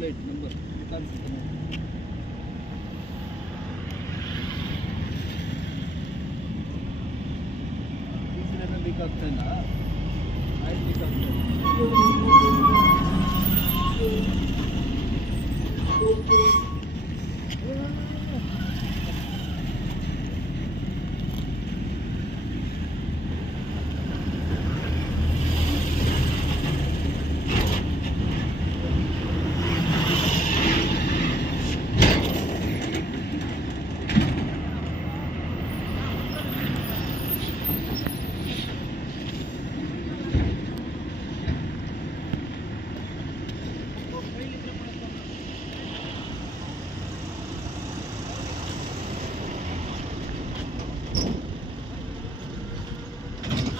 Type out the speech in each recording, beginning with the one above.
Light number ಕಾಣಿಸುತ್ತೆ diesel leak ಆಗ್ತಾ ಇಲ್ಲ, ಆಯಿಲ್ ಲೀಕ್ ಆಗ್ತಾ ಇಲ್ಲ.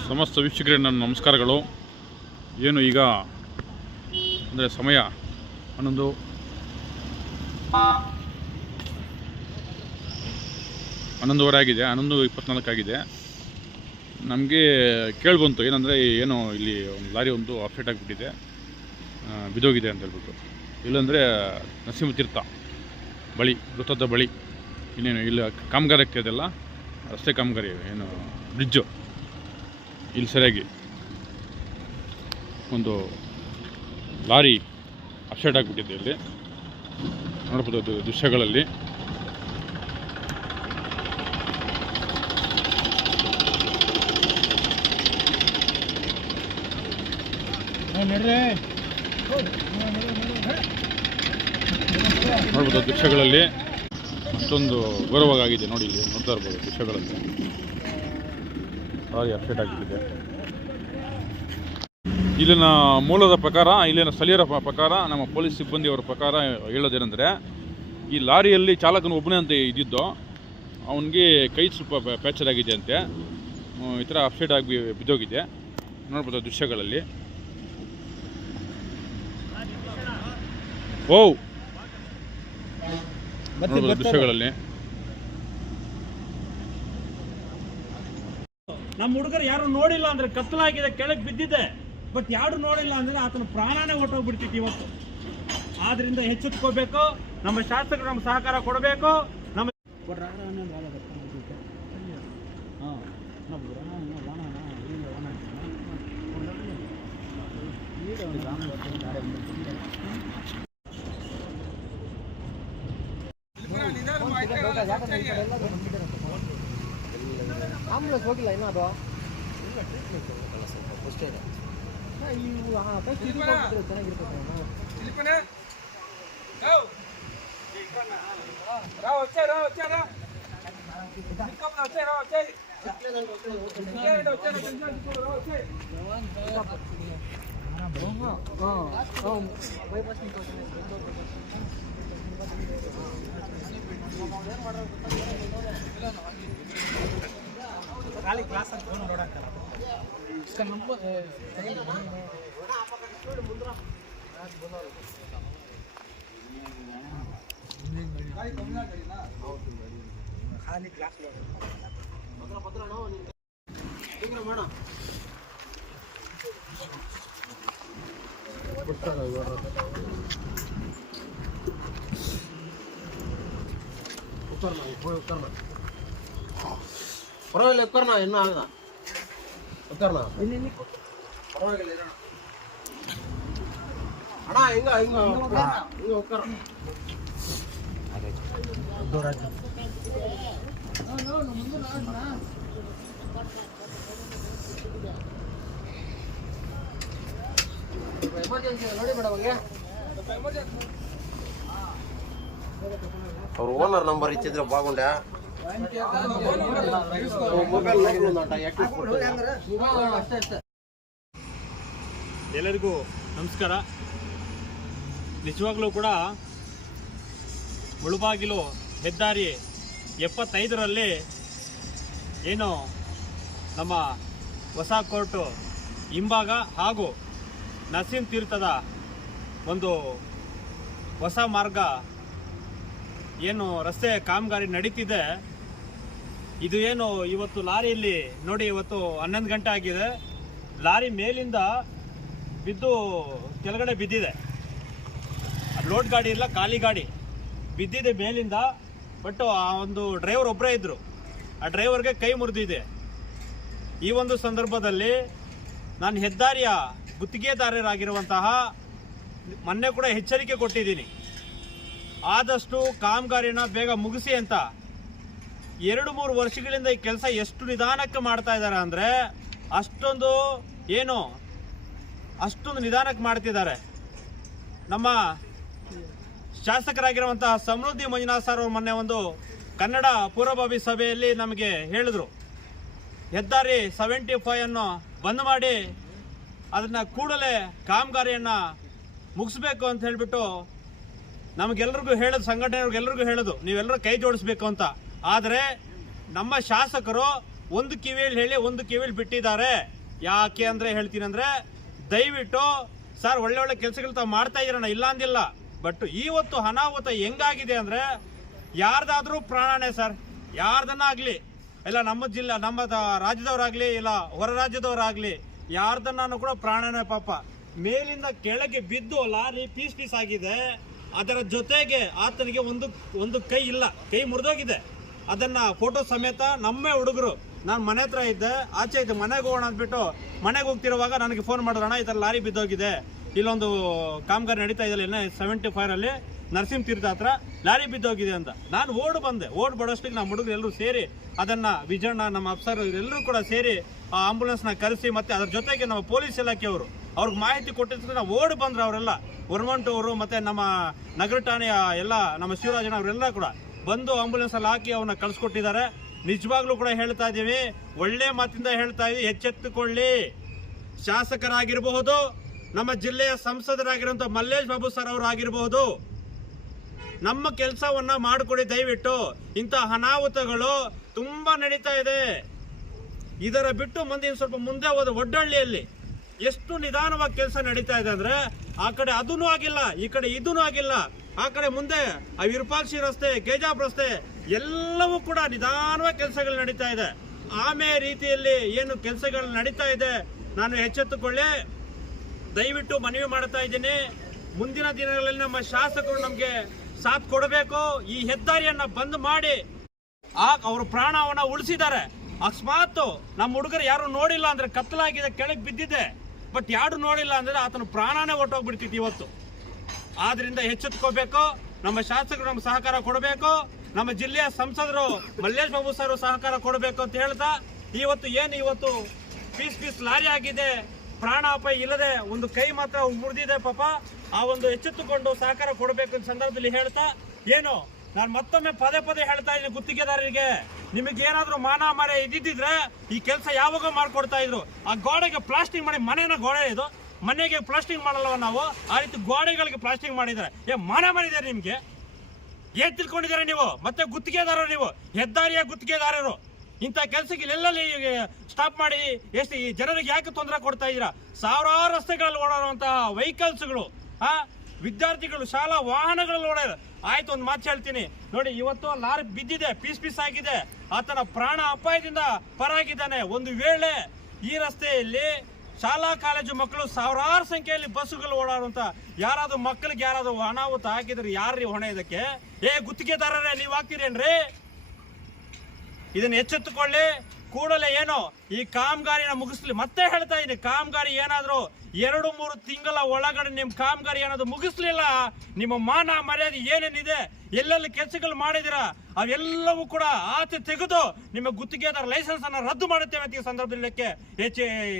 ಸಮಸ್ತ ವೀಕ್ಷಕರಿಗೆ ನನ್ನ ನಮಸ್ಕಾರಗಳು. ಏನು ಈಗ ಅಂದರೆ ಸಮಯ 11:24 ಆಗಿದೆ, 11:24 ಆಗಿದೆ. ನಮಗೆ ಕೇಳಿಬಂತು ಏನಂದರೆ ಏನು ಇಲ್ಲಿ ಒಂದು ಲಾರಿ ಒಂದು ಅಪ್ಸೆಟ್ ಆಗಿಬಿಟ್ಟಿದೆ, ಬಿದ್ದೋಗಿದೆ ಅಂತ ಹೇಳ್ಬಿಟ್ಟು. ಇಲ್ಲಾಂದರೆ ನರಸಿಂಹತೀರ್ಥ ಬಳಿ, ವೃತ್ತದ ಬಳಿ ಇನ್ನೇನು ಇಲ್ಲಿ ಕಾಮಗಾರಿ ಆಗ್ತಾಯಿದೆಲ್ಲ, ರಸ್ತೆ ಕಾಮಗಾರಿ, ಏನು ಬ್ರಿಡ್ಜು, ಇಲ್ಲಿ ಸರಿಯಾಗಿ ಒಂದು ಲಾರಿ ಅಪ್ಸೆಟ್ ಆಗಿಬಿಟ್ಟಿದೆ. ಇಲ್ಲಿ ನೋಡ್ಬೋದು ದೃಶ್ಯಗಳಲ್ಲಿ. ನೋಡ್ಬೋದು ದೃಶ್ಯಗಳಲ್ಲಿ ಅಷ್ಟೊಂದು ಗೌರವವಾಗಿದೆ. ನೋಡಿ, ಇಲ್ಲಿ ನೋಡ್ತಾ ಇರ್ಬೋದು ದೃಶ್ಯಗಳಲ್ಲಿ ಲಾರಿ ಅಪ್ಸೆಟ್ ಆಗಿಬಿಟ್ಟಿದೆ. ಇಲ್ಲಿನ ಮೂಲದ ಪ್ರಕಾರ, ಇಲ್ಲಿನ ಸ್ಥಳೀಯರ ಪ್ರಕಾರ, ನಮ್ಮ ಪೊಲೀಸ್ ಸಿಬ್ಬಂದಿಯವರ ಪ್ರಕಾರ ಹೇಳೋದೇನೆಂದರೆ, ಈ ಲಾರಿಯಲ್ಲಿ ಚಾಲಕನು ಒಬ್ಬನೇ ಅಂತ ಇದ್ದಿದ್ದು, ಅವನಿಗೆ ಕೈ ಸ್ವಲ್ಪ ಫ್ರ್ಯಾಕ್ಚರ್ ಆಗಿದೆ ಅಂತೆ, ಈ ಥರ ಅಪ್ಸೆಟ್ ಆಗಿ ಬಿದ್ದೋಗಿದೆ. ನೋಡ್ಬೋದು ದೃಶ್ಯಗಳಲ್ಲಿ. ನೋಡ್ಬೋದು ದೃಶ್ಯಗಳಲ್ಲಿ. ನಮ್ಮ ಹುಡುಗರು ಯಾರು ನೋಡಿಲ್ಲ ಅಂದ್ರೆ ಕತ್ತಲಾಗಿದೆ, ಕೆಳಗೆ ಬಿದ್ದಿದೆ, ಬಟ್ ಯಾರು ನೋಡಿಲ್ಲ ಅಂದ್ರೆ ಆತನ ಪ್ರಾಣನೇ ಹೊಟ್ಟೋಗ್ಬಿಡ್ತಿತ್ತು ಇವತ್ತು. ಆದ್ರಿಂದ ಎಚ್ಚೆತ್ಕೋಬೇಕು, ನಮ್ಮ ಶಾಸಕರು ನಮ್ಮ ಸಹಕಾರ ಕೊಡಬೇಕು. ನಮ್ಮ ಆಂಬುಲೆನ್ಸ್ ಹೋಗಿಲ್ಲ ಇನ್ನೂ ಅದು ಖಾಲಿ ಕ್ಲಾಸ್ ಅಂತ ನೋಡಾಕಲ್ಲ ಖಾಲಿ ಕ್ಲಾಸ್ ಪರವಾಗಿಲ್ಲ, ಉಕ್ಕರ್ನ ಇನ್ನೂ ಆಗದ ಉಕ್ಕರ್ನ ಪರವಾಗಿಲ್ಲ ಇರೋಣ ಅಣ್ಣ. ಹಿಂಗ ಹಿಂಗ ಹಿಂಗ ಉಕ್ಕರ್ ಎಮರ್ಜೆನ್ಸಿ ನೋಡಿ ಮೇಡಮ್, ಹಂಗೆ ಅವ್ರ ಓನರ್ ನಂಬರ್ ಇಚ್ಚಿದ್ರೆ ಬಾಗುಂಡೆ. ಎಲ್ಲರಿಗೂ ನಮಸ್ಕಾರ. ನಿಜವಾಗ್ಲೂ ಕೂಡ ಮುಳುಬಾಗಿಲು ಹೆದ್ದಾರಿ 75ರಲ್ಲಿ ಏನು ನಮ್ಮ ಹೊಸ ಕೋರ್ಟು ಹಿಂಭಾಗ ಹಾಗೂ ನರಸಿಂಹತೀರ್ಥದ ಒಂದು ಹೊಸ ಮಾರ್ಗ ಏನು ರಸ್ತೆ ಕಾಮಗಾರಿ ನಡೀತಿದೆ. ಇದು ಏನು ಇವತ್ತು ಲಾರಿಯಲ್ಲಿ ನೋಡಿ, ಇವತ್ತು 11 ಗಂಟೆ ಆಗಿದೆ, ಲಾರಿ ಮೇಲಿಂದ ಬಿದ್ದು ಕೆಳಗಡೆ ಬಿದ್ದಿದೆ. ಲೋಡ್ ಗಾಡಿ ಇಲ್ಲ, ಖಾಲಿ ಗಾಡಿ ಬಿದ್ದಿದೆ ಮೇಲಿಂದ. ಬಟ್ ಆ ಒಂದು ಡ್ರೈವರ್ ಒಬ್ಬರೇ ಇದ್ದರು, ಆ ಡ್ರೈವರ್ಗೆ ಕೈ ಮುರಿದಿದೆ. ಈ ಒಂದು ಸಂದರ್ಭದಲ್ಲಿ ನಾನು ಹೆದ್ದಾರಿಯ ಗುತ್ತಿಗೆದಾರರಾಗಿರುವಂತಹ ಮೊನ್ನೆ ಕೂಡ ಎಚ್ಚರಿಕೆ ಕೊಟ್ಟಿದ್ದೀನಿ, ಆದಷ್ಟು ಕಾಮಗಾರಿನ ಬೇಗ ಮುಗಿಸಿ ಅಂತ. 2-3 ವರ್ಷಗಳಿಂದ ಈ ಕೆಲಸ ಎಷ್ಟು ನಿಧಾನಕ್ಕೆ ಮಾಡ್ತಾ ಇದ್ದಾರೆ ಅಂದರೆ ಅಷ್ಟೊಂದು ನಿಧಾನಕ್ಕೆ ಮಾಡ್ತಿದ್ದಾರೆ. ನಮ್ಮ ಶಾಸಕರಾಗಿರುವಂತಹ ಸಮೃದ್ಧಿ ಮಂಜುನಾಥ್ ಸರ್ ಅವರು ಮೊನ್ನೆ ಒಂದು ಕನ್ನಡ ಪೂರ್ವಭಾವಿ ಸಭೆಯಲ್ಲಿ ನಮಗೆ ಹೇಳಿದ್ರು, ಹೆದ್ದಾರಿ 75 ಅನ್ನು ಬಂದ್ ಮಾಡಿ ಅದನ್ನು ಕೂಡಲೇ ಕಾಮಗಾರಿಯನ್ನು ಮುಗಿಸ್ಬೇಕು ಅಂತ ಹೇಳಿಬಿಟ್ಟು ನಮಗೆಲ್ಲರಿಗೂ ಹೇಳೋದು, ಸಂಘಟನೆಯವ್ರಿಗೆಲ್ಲರಿಗೂ ಹೇಳೋದು, ನೀವೆಲ್ಲರೂ ಕೈ ಜೋಡಿಸ್ಬೇಕು ಅಂತ. ಆದರೆ ನಮ್ಮ ಶಾಸಕರು ಒಂದು ಕಿವಿಯಲ್ಲಿ ಹೇಳಿ ಒಂದು ಕಿವಿಯಲ್ಲಿ ಬಿಟ್ಟಿದ್ದಾರೆ. ಯಾಕೆ ಅಂದರೆ ಹೇಳ್ತೀನಿ ಅಂದರೆ, ದಯವಿಟ್ಟು ಸರ್ ಒಳ್ಳೆ ಕೆಲಸಗಳು ತಾವು ಮಾಡ್ತಾ ಇದ್ದೀರಣ್ಣ, ಇಲ್ಲ ಅಂದಿಲ್ಲ. ಬಟ್ ಇವತ್ತು ಅನಾಹುತ ಹೆಂಗಾಗಿದೆ ಅಂದರೆ ಯಾರ್ದಾದ್ರೂ ಪ್ರಾಣನೇ ಸರ್, ಯಾರ್ದನ್ನಾಗಲಿ, ಇಲ್ಲ ನಮ್ಮ ರಾಜ್ಯದವರಾಗಲಿ ಇಲ್ಲ ಹೊರ ರಾಜ್ಯದವರಾಗಲಿ, ಯಾರ್ದನ್ನು ಕೂಡ ಪ್ರಾಣನೇ. ಪಾಪ ಮೇಲಿಂದ ಕೆಳಗೆ ಬಿದ್ದು ಲಾರಿ ಪೀಸ್ ಆಗಿದೆ. ಅದರ ಜೊತೆಗೆ ಆತನಿಗೆ ಒಂದು ಕೈ ಇಲ್ಲ, ಕೈ ಮುರಿದೋಗಿದೆ. ಅದನ್ನು ಫೋಟೋ ಸಮೇತ ನಮ್ಮೇ ಹುಡುಗರು, ನಾನು ಮನೆ ಹತ್ರ ಇದ್ದೆ, ಆಚೆ ಇದ್ದೆ, ಮನೆಗೆ ಹೋಗೋಣ ಅಂದ್ಬಿಟ್ಟು ಮನೆಗೆ ಹೋಗ್ತಿರುವಾಗ ನನಗೆ ಫೋನ್ ಮಾಡಿದ್ರಣ್ಣ, ಈ ಥರ ಲಾರಿ ಬಿದ್ದೋಗಿದೆ, ಇಲ್ಲೊಂದು ಕಾಮಗಾರಿ ನಡೀತಾ ಇದೆಯಲ್ಲ 75 ನರಸಿಂಹ ತೀರ್ಥ ಹತ್ರ ಲಾರಿ ಬಿದ್ದೋಗಿದೆ ಅಂತ. ನಾನು ಓಡ್ ಬಡೋಷ್ಟಿಗೆ ನಮ್ಮ ಹುಡುಗರು ಎಲ್ಲರೂ ಸೇರಿ ಅದನ್ನು, ವಿಜಯಣ್ಣ ನಮ್ಮ ಅಫ್ಸರ್ ಎಲ್ಲರೂ ಕೂಡ ಸೇರಿ ಆ ಆಂಬುಲೆನ್ಸ್ನ ಕರೆಸಿ, ಮತ್ತು ಅದ್ರ ಜೊತೆಗೆ ನಮ್ಮ ಪೊಲೀಸ್ ಇಲಾಖೆಯವರು ಅವ್ರಿಗೆ ಮಾಹಿತಿ ಕೊಟ್ಟಿದ್ದಕ್ಕೆ ನಾವು ಬಂದರು. ಅವರೆಲ್ಲ ವರ್ಮಂಟು ಅವರು ಮತ್ತು ನಮ್ಮ ನಗರ ಠಾಣೆಯ ಎಲ್ಲ ನಮ್ಮ ಶಿವರಾಜನ ಅವರೆಲ್ಲ ಕೂಡ ಬಂದು ಆಂಬುಲೆನ್ಸಲ್ಲಿ ಹಾಕಿ ಅವನ್ನ ಕಳಿಸ್ಕೊಟ್ಟಿದ್ದಾರೆ. ನಿಜವಾಗ್ಲೂ ಕೂಡ ಹೇಳ್ತಾ ಇದ್ದೀವಿ, ಒಳ್ಳೆ ಮಾತಿಂದ ಹೇಳ್ತಾ ಇದ್ದೀವಿ, ಎಚ್ಚೆತ್ತುಕೊಳ್ಳಿ. ಶಾಸಕರಾಗಿರಬಹುದು, ನಮ್ಮ ಜಿಲ್ಲೆಯ ಸಂಸದರಾಗಿರುವಂಥ ಮಲ್ಲೇಶ್ ಬಾಬು ಸರ್ ಅವರು ಆಗಿರಬಹುದು, ನಮ್ಮ ಕೆಲಸವನ್ನ ಮಾಡಿಕೊಡಿ ದಯವಿಟ್ಟು. ಇಂಥ ಅನಾಹುತಗಳು ತುಂಬಾ ನಡೀತಾ ಇದೆ. ಇದರ ಬಿಟ್ಟು ಸ್ವಲ್ಪ ಮುಂದೆ ಹೋದ ಒಡ್ಡಳ್ಳಿಯಲ್ಲಿ ಎಷ್ಟು ನಿಧಾನವಾಗಿ ಕೆಲಸ ನಡೀತಾ ಇದೆ ಅಂದ್ರೆ, ಆ ಕಡೆ ಅದೂ ಆಗಿಲ್ಲ, ಈ ಕಡೆ ಇದೂ ಆಗಿಲ್ಲ. ಆ ಕಡೆ ಮುಂದೆ ಆ ವಿರೂಪಾಕ್ಷಿ ರಸ್ತೆ, ಗೇಜಾಪ್ ರಸ್ತೆ ಎಲ್ಲವೂ ಕೂಡ ನಿಧಾನವಾಗಿ ಕೆಲಸಗಳು ನಡೀತಾ ಇದೆ. ಆಮೇಲೆ ರೀತಿಯಲ್ಲಿ ಏನು ಕೆಲಸಗಳು ನಡೀತಾ ಇದೆ, ನಾನು ಎಚ್ಚೆತ್ತುಕೊಳ್ಳಿ ದಯವಿಟ್ಟು ಮನವಿ ಮಾಡ್ತಾ ಇದ್ದೀನಿ. ಮುಂದಿನ ದಿನಗಳಲ್ಲಿ ನಮ್ಮ ಶಾಸಕರು ನಮಗೆ ಸಾಥ್ ಕೊಡಬೇಕು. ಈ ಹೆದ್ದಾರಿಯನ್ನ ಬಂದ್ ಮಾಡಿ ಅವರು ಪ್ರಾಣವನ್ನ ಉಳಿಸಿದ್ದಾರೆ. ಅಕಸ್ಮಾತ್ ನಮ್ಮ ಹುಡುಗರು ಯಾರು ನೋಡಿಲ್ಲ ಅಂದ್ರೆ, ಕತ್ತಲಾಗಿದೆ, ಕೆಳಗೆ ಬಿದ್ದಿದೆ, ಬಟ್ ಯಾರು ನೋಡಿಲ್ಲ ಅಂದ್ರೆ ಆತನ ಪ್ರಾಣನೇ ಹೊಟ್ಟೋಗ್ಬಿಡ್ತಿತ್ತು ಇವತ್ತು. ಆದ್ರಿಂದ ಎಚ್ಚೆತ್ಕೋಬೇಕು. ನಮ್ಮ ಶಾಸಕರು ನಮ್ಮ ಸಹಕಾರ ಕೊಡಬೇಕು. ನಮ್ಮ ಜಿಲ್ಲೆಯ ಸಂಸದರು ಮಲ್ಲೇಶ್ ಬಾಬು ಸರ್ ಸಹಕಾರ ಕೊಡಬೇಕು ಅಂತ ಹೇಳ್ತಾ, ಇವತ್ತು ಪೀಸ್ ಲಾರಿ ಆಗಿದೆ, ಪ್ರಾಣ ಅಪಾಯ ಇಲ್ಲದೆ ಒಂದು ಕೈ ಮಾತ್ರ ಮುರಿದಿದೆ ಪಾಪ. ಆ ಒಂದು ಎಚ್ಚೆತ್ತುಕೊಂಡು ಸಹಕಾರ ಕೊಡಬೇಕು ಅಂತ ಸಂದರ್ಭದಲ್ಲಿ ಹೇಳ್ತಾ, ನಾನು ಮತ್ತೊಮ್ಮೆ ಪದೇ ಹೇಳ್ತಾ ಇದ್ದೀನಿ ಗುತ್ತಿಗೆದಾರರಿಗೆ, ನಿಮಗೆ ಏನಾದ್ರೂ ಮಾನ ಮರೆ ಇದ್ದಿದ್ರೆ ಈ ಕೆಲಸ ಯಾವಾಗ ಮಾಡ್ಕೊಡ್ತಾ ಇದ್ರು. ಆ ಗೋಡೆಗೆ ಪ್ಲಾಸ್ಟಿಂಗ್ ಮಾಡಿ, ಮನೆಗೆ ಪ್ಲಾಸ್ಟಿಂಗ್ ಮಾಡಲ್ವ ನಾವು, ಆ ರೀತಿ ಗೋಡೆಗಳಿಗೆ ಪ್ಲಾಸ್ಟಿಂಗ್ ಮಾಡಿದ್ದಾರೆ. ಮಾನ ಮಾಡಿದ್ದಾರೆ ನಿಮ್ಗೆ, ಏನ್ ತಿಳ್ಕೊಂಡಿದ್ದಾರೆ ನೀವು? ಮತ್ತೆ ಗುತ್ತಿಗೆದಾರರು ನೀವು, ಹೆದ್ದಾರಿಯ ಗುತ್ತಿಗೆದಾರರು. ಇಂಥ ಕೆಲಸಕ್ಕೆ ಎಲ್ಲೆಲ್ಲಿ ಸ್ಟಾಪ್ ಮಾಡಿ ಎಷ್ಟು ಜನರಿಗೆ ಯಾಕೆ ತೊಂದರೆ ಕೊಡ್ತಾ ಇದ್ದೀರಾ? ಸಾವಿರಾರು ರಸ್ತೆಗಳಲ್ಲಿ ಓಡಾಡುವಂತಹ ವೆಹಿಕಲ್ಸ್ಗಳು, ವಿದ್ಯಾರ್ಥಿಗಳು ಶಾಲಾ ವಾಹನಗಳಲ್ಲಿ ಓಡಾಡ. ಆಯ್ತು, ಒಂದು ಮಾತು ಹೇಳ್ತೀನಿ ನೋಡಿ, ಇವತ್ತು ಲಾರಿ ಬಿದ್ದಿದೆ, ಪೀಸ್ ಆಗಿದೆ, ಆತನ ಪ್ರಾಣ ಅಪಾಯದಿಂದ ಪರಾಗಿದ್ದಾನೆ. ಒಂದು ವೇಳೆ ಈ ರಸ್ತೆಯಲ್ಲಿ ಶಾಲಾ ಕಾಲೇಜು ಮಕ್ಕಳು ಸಾವಿರಾರು ಸಂಖ್ಯೆಯಲ್ಲಿ ಬಸ್ಸುಗಳು ಓಡಾಡುವಂತ ಯಾರಾದ್ರೂ ಮಕ್ಕಳಿಗೆ ಯಾರಾದ್ರೂ ಅನಾಹುತ ಹಾಕಿದ್ರೆ ಯಾರ್ರೀ ಹೊಣೆ ಇದಕ್ಕೆ? ಗುತ್ತಿಗೆದಾರರೇ ನೀವು ಹಾಕ್ತೀರೇನ್ರಿ? ಇದನ್ನ ಎಚ್ಚೆತ್ತುಕೊಳ್ಳಿ ಕೂಡಲೇ. ಈ ಕಾಮಗಾರಿನ ಮುಗಿಸ್ಲಿ. ಮತ್ತೆ ಹೇಳ್ತಾ ಇದ್ದೀನಿ, ಕಾಮಗಾರಿ ಏನಾದ್ರು 2-3 ತಿಂಗಳ ಒಳಗಡೆ ನಿಮ್ಮ ಕಾಮಗಾರಿ ಏನಾದ್ರು ಮುಗಿಸ್ಲಿಲ್ಲ, ನಿಮ್ಮ ಮಾನ ಮರ್ಯಾದೆ ಏನೇನಿದೆ, ಎಲ್ಲೆಲ್ಲಿ ಕೆಲಸಗಳು ಮಾಡಿದಿರಾ ಅವೆಲ್ಲವೂ ಕೂಡ ಆಚೆ ತೆಗೆದು ನಿಮ್ಮ ಗುತ್ತಿಗೆದಾರ ಲೈಸೆನ್ಸ್ ಅನ್ನ ರದ್ದು ಮಾಡುತ್ತೇವೆ ಅಂತ ಈ ಸಂದರ್ಭದಲ್ಲಿ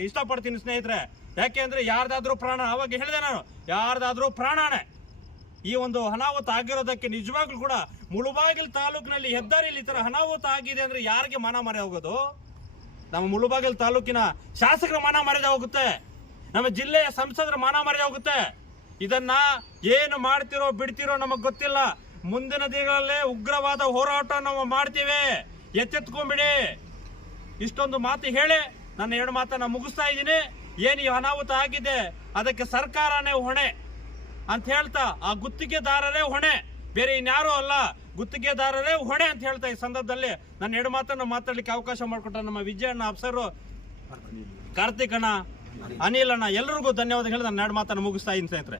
ಇಷ್ಟಪಡ್ತೀನಿ ಸ್ನೇಹಿತರೆ. ಯಾಕೆ ಅಂದ್ರೆ ಯಾರ್ದಾದ್ರೂ ಪ್ರಾಣ, ಅವಾಗ ಹೇಳಿದೆ ನಾನು, ಯಾರ್ದಾದ್ರೂ ಪ್ರಾಣನೇ. ಈ ಒಂದು ಅನಾಹುತ ಆಗಿರೋದಕ್ಕೆ ನಿಜವಾಗ್ಲೂ ಕೂಡ ಮುಳುಬಾಗಿಲು ತಾಲೂಕಿನಲ್ಲಿ ಹೆದ್ದಾರಿಯಲ್ಲಿ ಈ ತರ ಅನಾಹುತ ಆಗಿದೆ ಅಂದ್ರೆ ಯಾರಿಗೆ ಮಾನ ಮರ್ಯಾದೆ ಹೋಗೋದು? ನಮ್ಮ ಮುಳುಬಾಗಿಲು ತಾಲೂಕಿನ ಶಾಸಕರ ಮಾನ ಮರ್ಯಾದೆ ಹೋಗುತ್ತೆ, ನಮ್ಮ ಜಿಲ್ಲೆಯ ಸಂಸದರ ಮಾನ ಮರ್ಯಾದೆ ಹೋಗುತ್ತೆ. ಇದನ್ನ ಏನು ಮಾಡ್ತಿರೋ ಬಿಡ್ತಿರೋ ನಮಗ್ ಗೊತ್ತಿಲ್ಲ. ಮುಂದಿನ ದಿನಗಳಲ್ಲೇ ಉಗ್ರವಾದ ಹೋರಾಟ ನಾವು ಮಾಡ್ತೀವಿ, ಎಚ್ಚೆತ್ಕೊಂಡ್ಬಿಡಿ. ಇಷ್ಟೊಂದು ಮಾತು ಹೇಳಿ ನನ್ನ 2 ಮಾತನ್ನ ಮುಗಿಸ್ತಾ ಇದ್ದೀನಿ. ಏನು ಈ ಅನಾಹುತ ಆಗಿದೆ ಅದಕ್ಕೆ ಸರ್ಕಾರನೇ ಹೊಣೆ ಅಂತ ಹೇಳ್ತಾ, ಆ ಗುತ್ತಿಗೆದಾರರೇ ಹೊಣೆ, ಬೇರೆ ಇನ್ಯಾರೂ ಅಲ್ಲ, ಗುತ್ತಿಗೆದಾರರೇ ಹೊಣೆ ಅಂತ ಹೇಳ್ತಾ ಈ ಸಂದರ್ಭದಲ್ಲಿ ನನ್ನ 2 ಮಾತನ್ನು ಮಾತಾಡ್ಲಿಕ್ಕೆ ಅವಕಾಶ ಮಾಡಿಕೊಟ್ಟ ನಮ್ಮ ವಿಜಯಣ್ಣ ಅಫ್ಸರು, ಕಾರ್ತಿಕ್ ಅಣ್ಣ, ಅನಿಲ್ ಅಣ್ಣ, ಎಲ್ಲರಿಗೂ ಧನ್ಯವಾದ ಹೇಳಿ ನನ್ನ 2 ಮಾತನ್ನು ಮುಗಿಸ್ತಾ ಇದ್ದೀನಿ ಸ್ನೇಹಿತರೆ.